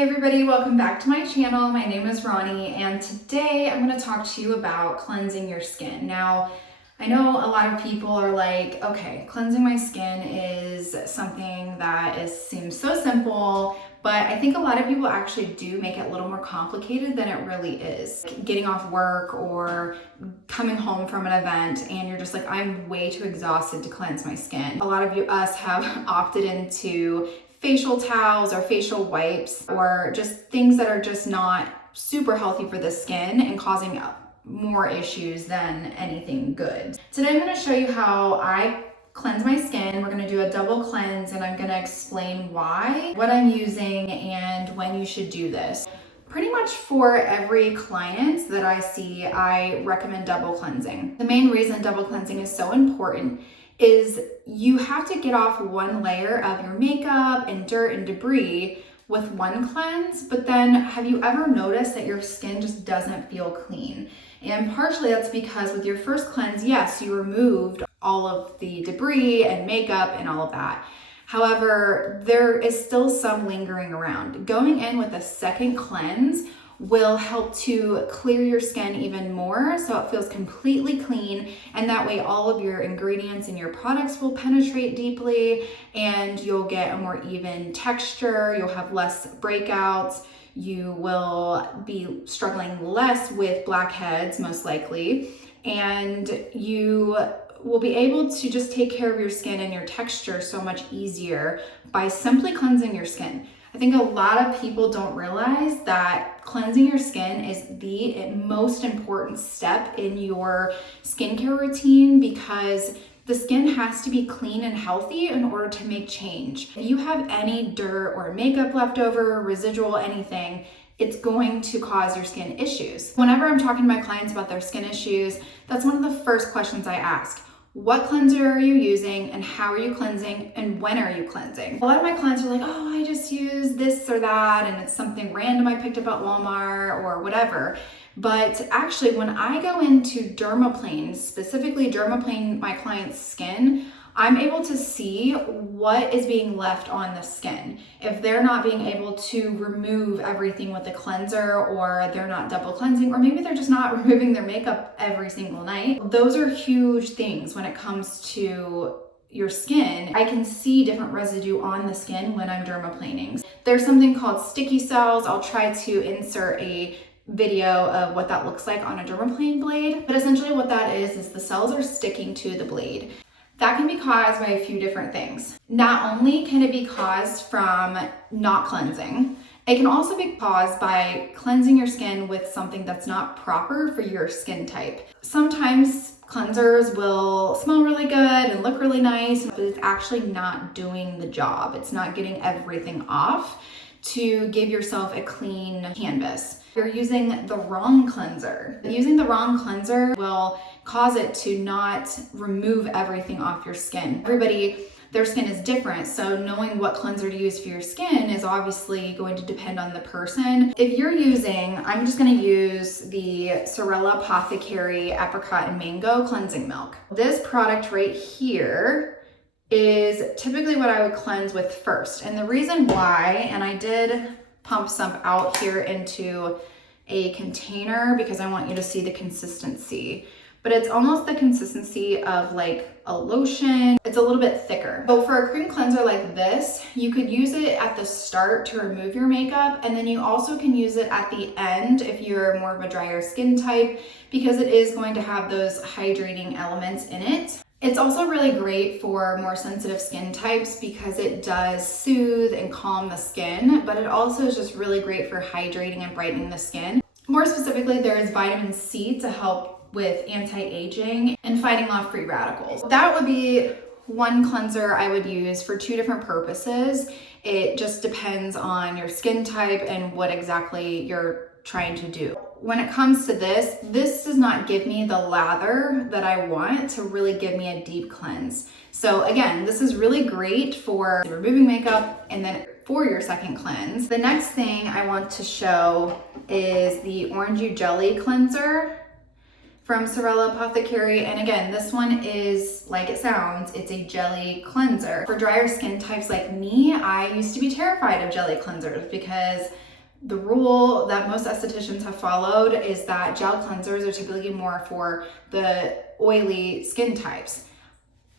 Hey everybody, welcome back to my channel. My name is Ronnie and today I'm going to talk to you about cleansing your skin. Now, I know a lot of people are like, okay, cleansing my skin is something that seems so simple, but I think a lot of people actually do make it a little more complicated than it really is. Getting off work or coming home from an event and you're just like, I'm way too exhausted to cleanse my skin. A lot of us have opted into facial towels or facial wipes or just things that are just not super healthy for the skin and causing more issues than anything good. Today I'm going to show you how I cleanse my skin. We're going to do a double cleanse and I'm going to explain why, what I'm using, and when you should do this. Pretty much for every client that I see, I recommend double cleansing. The main reason double cleansing is so important is you have to get off one layer of your makeup and dirt and debris with one cleanse, but then have you ever noticed that your skin just doesn't feel clean? And partially that's because with your first cleanse, yes, you removed all of the debris and makeup and all of that. However, there is still some lingering around. Going in with a second cleanse will help to clear your skin even more so it feels completely clean, and that way all of your ingredients and your products will penetrate deeply and you'll get a more even texture, you'll have less breakouts, you will be struggling less with blackheads most likely, and you will be able to just take care of your skin and your texture so much easier by simply cleansing your skin. I think a lot of people don't realize that cleansing your skin is the most important step in your skincare routine because the skin has to be clean and healthy in order to make change. If you have any dirt or makeup left over, residual, anything, it's going to cause your skin issues. Whenever I'm talking to my clients about their skin issues, that's one of the first questions I ask. What cleanser are you using and how are you cleansing and when are you cleansing? A lot of my clients are like, oh, I just use this or that and it's something random I picked up at Walmart or whatever. But actually when I go into dermaplane, specifically dermaplane my client's skin, I'm able to see what is being left on the skin. If they're not being able to remove everything with a cleanser, or they're not double cleansing, or maybe they're just not removing their makeup every single night. Those are huge things when it comes to your skin. I can see different residue on the skin when I'm dermaplaning. There's something called sticky cells. I'll try to insert a video of what that looks like on a dermaplane blade. But essentially what that is the cells are sticking to the blade. That can be caused by a few different things. Not only can it be caused from not cleansing, it can also be caused by cleansing your skin with something that's not proper for your skin type. Sometimes cleansers will smell really good and look really nice, but it's actually not doing the job. It's not getting everything off to give yourself a clean canvas. You're using the wrong cleanser. Using the wrong cleanser will cause it to not remove everything off your skin. Everybody, their skin is different, so knowing what cleanser to use for your skin is obviously going to depend on the person. If you're using, I'm just gonna use the Sorella Apothecary Apricot and Mango Cleansing Milk. This product right here is typically what I would cleanse with first. And the reason why, and I did pump some out here into a container because I want you to see the consistency, but it's almost the consistency of like a lotion. It's a little bit thicker. So for a cream cleanser like this, you could use it at the start to remove your makeup, and then you also can use it at the end if you're more of a drier skin type, because it is going to have those hydrating elements in it. It's also really great for more sensitive skin types because it does soothe and calm the skin, but it also is just really great for hydrating and brightening the skin. More specifically, there is vitamin C to help with anti-aging and fighting off free radicals. That would be one cleanser I would use for two different purposes. It just depends on your skin type and what exactly you're trying to do. When it comes to this does not give me the lather that I want to really give me a deep cleanse. So again, this is really great for removing makeup and then for your second cleanse. The next thing I want to show is the Orangey Jelly Cleanser from Sorella Apothecary. And again, this one is, like it sounds, it's a jelly cleanser. For drier skin types like me, I used to be terrified of jelly cleansers because The rule that most estheticians have followed is that gel cleansers are typically more for the oily skin types.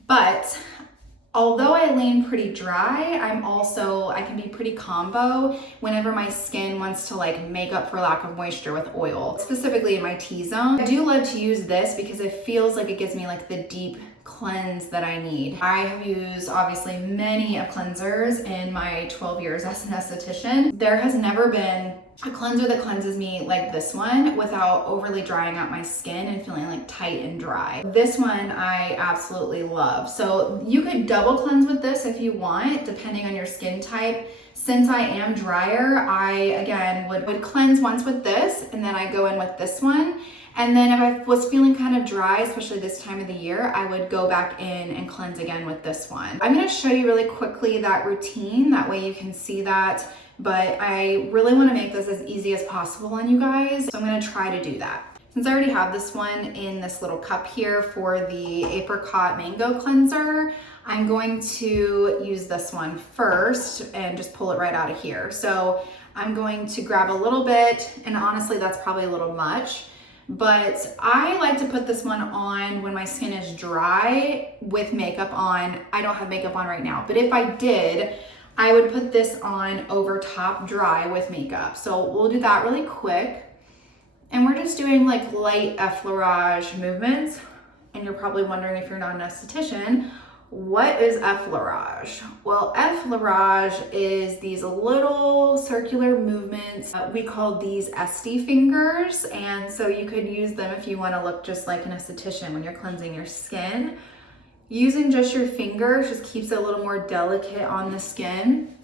But although I lean pretty dry, I can be pretty combo whenever my skin wants to like make up for lack of moisture with oil, specifically in my T-zone. I do love to use this because it feels like it gives me like the deep cleanse that I need. I have used obviously many of cleansers in my 12 years as an esthetician. There has never been a cleanser that cleanses me like this one without overly drying out my skin and feeling like tight and dry. This one I absolutely love. So you could double cleanse with this if you want, depending on your skin type. Since I am drier, I again would cleanse once with this, and then I go in with this one. And then if I was feeling kind of dry, especially this time of the year, I would go back in and cleanse again with this one. I'm gonna show you really quickly that routine, that way you can see that, but I really wanna make this as easy as possible on you guys, so I'm gonna try to do that. Since I already have this one in this little cup here for the apricot mango cleanser, I'm going to use this one first and just pull it right out of here. So I'm going to grab a little bit, and honestly, that's probably a little much, but I like to put this one on when my skin is dry with makeup on. I don't have makeup on right now, but if I did, I would put this on over top dry with makeup. So we'll do that really quick. And we're just doing like light effleurage movements. And you're probably wondering, if you're not an esthetician, what is effleurage? Well, effleurage is these little circular movements. We call these Esty fingers. And so you could use them if you want to look just like an esthetician when you're cleansing your skin. Using just your fingers just keeps it a little more delicate on the skin.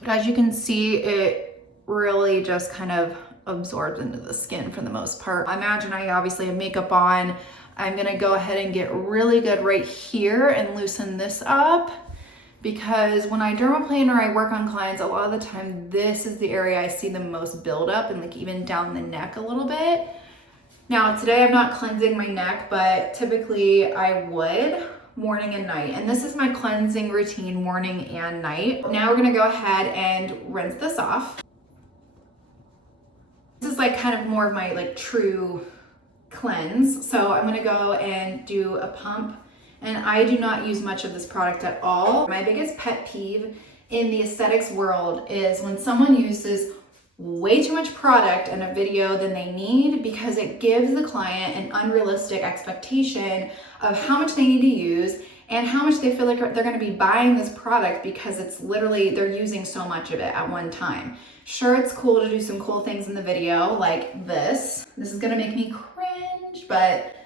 But as you can see, it really just kind of absorbs into the skin for the most part. Imagine I obviously have makeup on. I'm gonna go ahead and get really good right here and loosen this up, because when I dermaplane or I work on clients, a lot of the time this is the area I see the most buildup, and like even down the neck a little bit. Now today I'm not cleansing my neck, but typically I would morning and night. And this is my cleansing routine morning and night. Now we're gonna go ahead and rinse this off. This is like kind of more of my like true cleanse. So I'm gonna go and do a pump, and I do not use much of this product at all. My biggest pet peeve in the aesthetics world is when someone uses way too much product in a video than they need, because it gives the client an unrealistic expectation of how much they need to use and how much they feel like they're going to be buying this product, because it's literally, they're using so much of it at one time. Sure, it's cool to do some cool things in the video like this. This is going to make me cringe, but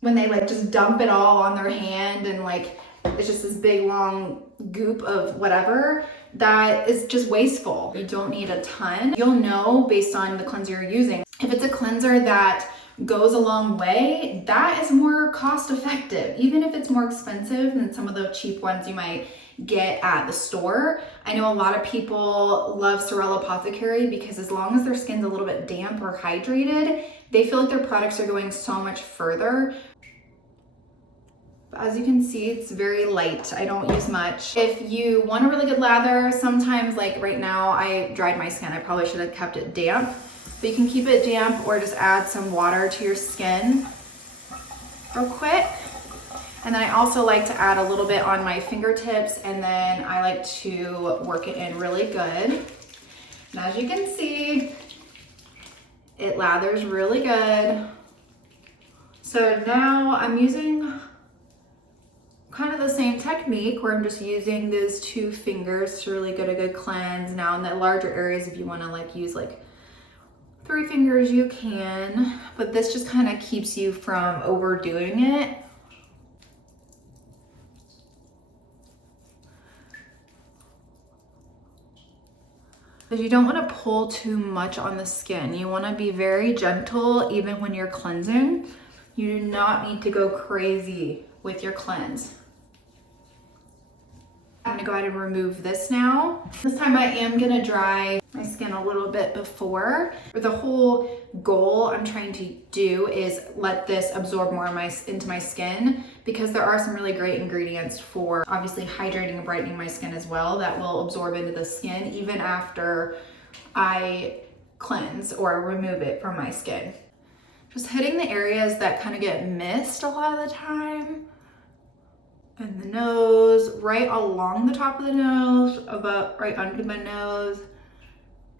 when they like just dump it all on their hand and like it's just this big long goop of whatever, that is just wasteful. You don't need a ton. You'll know based on the cleanser you're using. If it's a cleanser that goes a long way, that is more cost effective, even if it's more expensive than some of the cheap ones you might get at the store. I know a lot of people love Sorel Apothecary because as long as their skin's a little bit damp or hydrated, they feel like their products are going so much further. But as you can see, it's very light. I don't use much. If you want a really good lather, sometimes like right now I dried my skin. I probably should have kept it damp, but you can keep it damp or just add some water to your skin real quick. And then I also like to add a little bit on my fingertips, and then I like to work it in really good. And as you can see, it lathers really good. So now I'm using kind of the same technique where I'm just using those two fingers to really get a good cleanse. Now in the larger areas, if you want to like use like 3 fingers, you can, but this just kind of keeps you from overdoing it. Because you don't want to pull too much on the skin. You want to be very gentle even when you're cleansing. You do not need to go crazy with your cleanse. I'm gonna go ahead and remove this now. This time I am gonna dry my skin a little bit before. The whole goal I'm trying to do is let this absorb more into my skin, because there are some really great ingredients for obviously hydrating and brightening my skin as well that will absorb into the skin even after I cleanse or remove it from my skin. Just hitting the areas that kind of get missed a lot of the time. And the nose, right along the top of the nose, about right under my nose,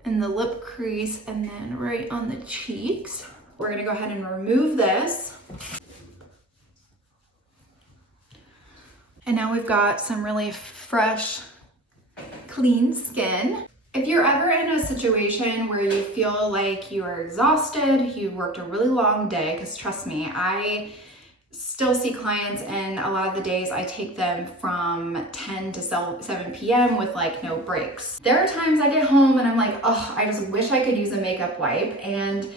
and the lip crease, and then right on the cheeks. We're gonna go ahead and remove this. And now we've got some really fresh, clean skin. If you're ever in a situation where you feel like you are exhausted, you worked a really long day, because trust me, I still see clients and a lot of the days I take them from 10 to 7 p.m. with like no breaks. There are times I get home and I'm like, oh, I just wish I could use a makeup wipe, and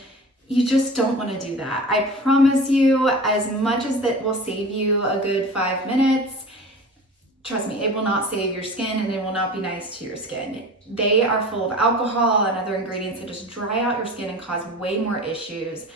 you just don't want to do that. I promise you, as much as that will save you a good 5 minutes, trust me, it will not save your skin and it will not be nice to your skin. They are full of alcohol and other ingredients that just dry out your skin and cause way more issues.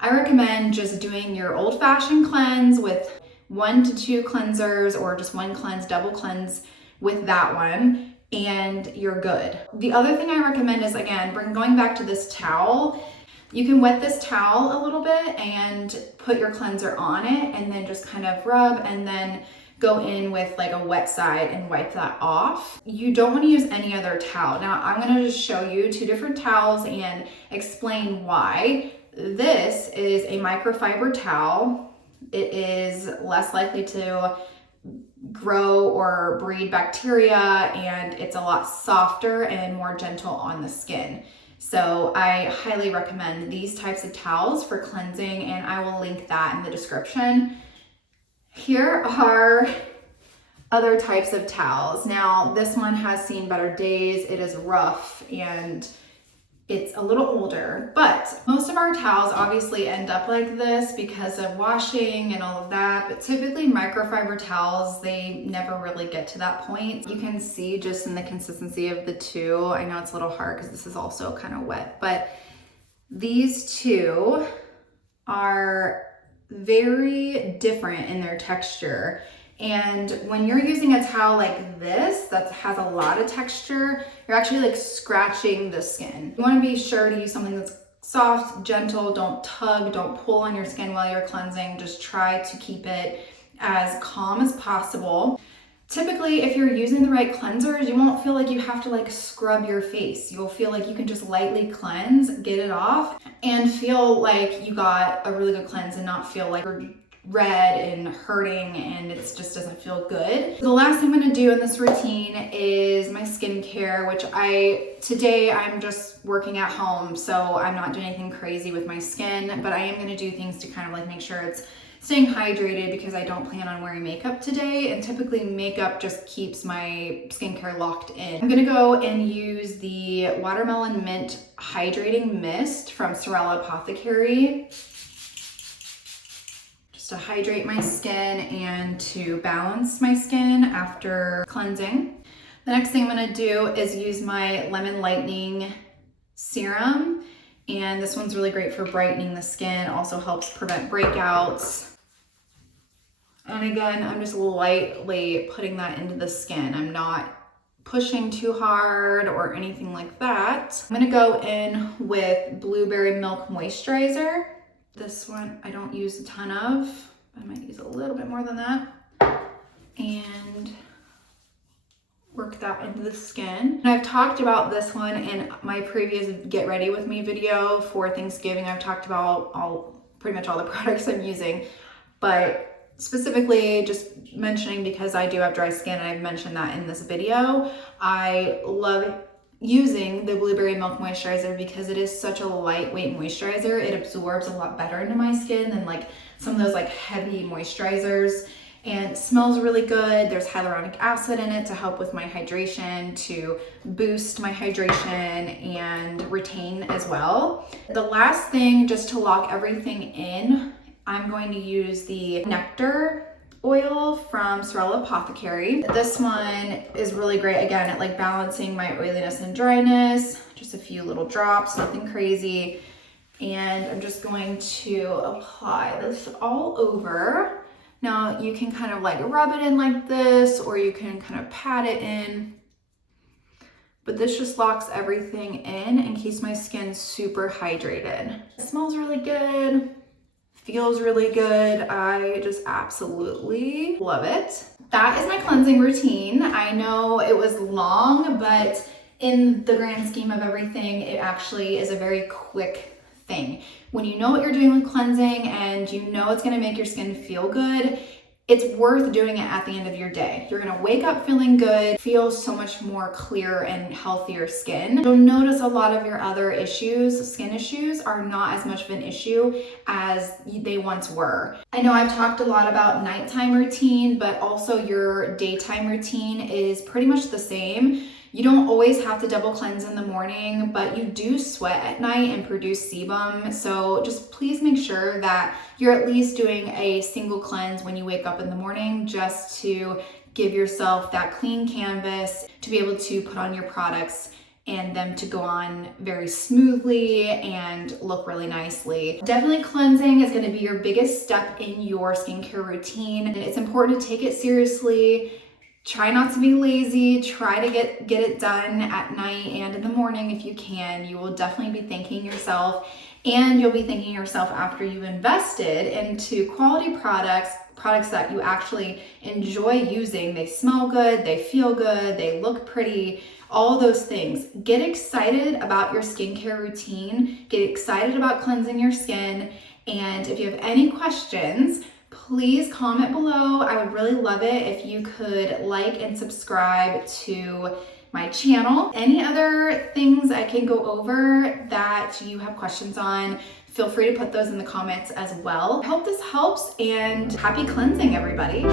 I recommend just doing your old-fashioned cleanse with 1 to 2 cleansers, or just 1 cleanse, double cleanse with that one, and you're good. The other thing I recommend is, again, going back to this towel. You can wet this towel a little bit and put your cleanser on it, and then just kind of rub, and then go in with like a wet side and wipe that off. You don't want to use any other towel. Now I'm going to just show you 2 different towels and explain why. This is a microfiber towel. It is less likely to grow or breed bacteria, and it's a lot softer and more gentle on the skin. So I highly recommend these types of towels for cleansing, and I will link that in the description. Here are other types of towels. Now, this one has seen better days. It is rough and it's a little older, but most of our towels obviously end up like this because of washing and all of that. But typically microfiber towels, they never really get to that point. You can see just in the consistency of the 2. I know it's a little hard because this is also kind of wet, but these 2 are very different in their texture. And when you're using a towel like this that has a lot of texture, you're actually like scratching the skin. You want to be sure to use something that's soft, gentle. Don't tug, don't pull on your skin while you're cleansing. Just try to keep it as calm as possible. Typically, if you're using the right cleansers, you won't feel like you have to like scrub your face. You'll feel like you can just lightly cleanse, get it off, and feel like you got a really good cleanse and not feel like you're red and hurting and it just doesn't feel good. The last thing I'm gonna do in this routine is my skincare, which today I'm just working at home, so I'm not doing anything crazy with my skin, but I am gonna do things to kind of like make sure it's staying hydrated because I don't plan on wearing makeup today, and typically makeup just keeps my skincare locked in. I'm gonna go and use the Watermelon Mint Hydrating Mist from Sorella Apothecary to hydrate my skin and to balance my skin after cleansing. The next thing I'm gonna do is use my Lemon Lightening Serum, and this one's really great for brightening the skin, also helps prevent breakouts. And again, I'm just lightly putting that into the skin. I'm not pushing too hard or anything like that. I'm gonna go in with Blueberry Milk Moisturizer. This one I don't use a ton of. I might use a little bit more than that. And work that into the skin. And I've talked about this one in my previous Get Ready With Me video for Thanksgiving. I've talked about pretty much all the products I'm using, but specifically just mentioning because I do have dry skin and I've mentioned that in this video. I love using the Blueberry Milk Moisturizer because it is such a lightweight moisturizer. It absorbs a lot better into my skin than like some of those like heavy moisturizers, and it smells really good. There's hyaluronic acid in it to help with my hydration, to boost my hydration and retain as well. The last thing, just to lock everything in, I'm going to use the Nectar oil from Sorella Apothecary. This one is really great, again, at like balancing my oiliness and dryness. Just a few little drops, nothing crazy. And I'm just going to apply this all over. Now you can kind of like rub it in like this, or you can kind of pat it in. but this just locks everything in and keeps my skin super hydrated. It smells really good, feels really good. I just absolutely love it. That is my cleansing routine. I know it was long, but in the grand scheme of everything, it actually is a very quick thing. When you know what you're doing with cleansing and you know it's gonna make your skin feel good, it's worth doing it at the end of your day. You're gonna wake up feeling good, feel so much more clear and healthier skin. You'll notice a lot of your other issues, skin issues, are not as much of an issue as they once were. I know I've talked a lot about nighttime routine, but also your daytime routine is pretty much the same. You don't always have to double cleanse in the morning, but you do sweat at night and produce sebum. So just please make sure that you're at least doing a single cleanse when you wake up in the morning, just to give yourself that clean canvas to be able to put on your products and them to go on very smoothly and look really nicely. Definitely cleansing is gonna be your biggest step in your skincare routine. And it's important to take it seriously. Try not to be lazy. Try to get it done at night and in the morning if you can. You will definitely be thanking yourself, and you'll be thanking yourself after you invested into quality products that you actually enjoy using. They smell good, they feel good, they look pretty, all those things. Get excited about your skincare routine. Get excited about cleansing your skin. And if you have any questions, please comment below. I would really love it if you could like and subscribe to my channel. Any other things I can go over that you have questions on, feel free to put those in the comments as well. I hope this helps, and happy cleansing, everybody.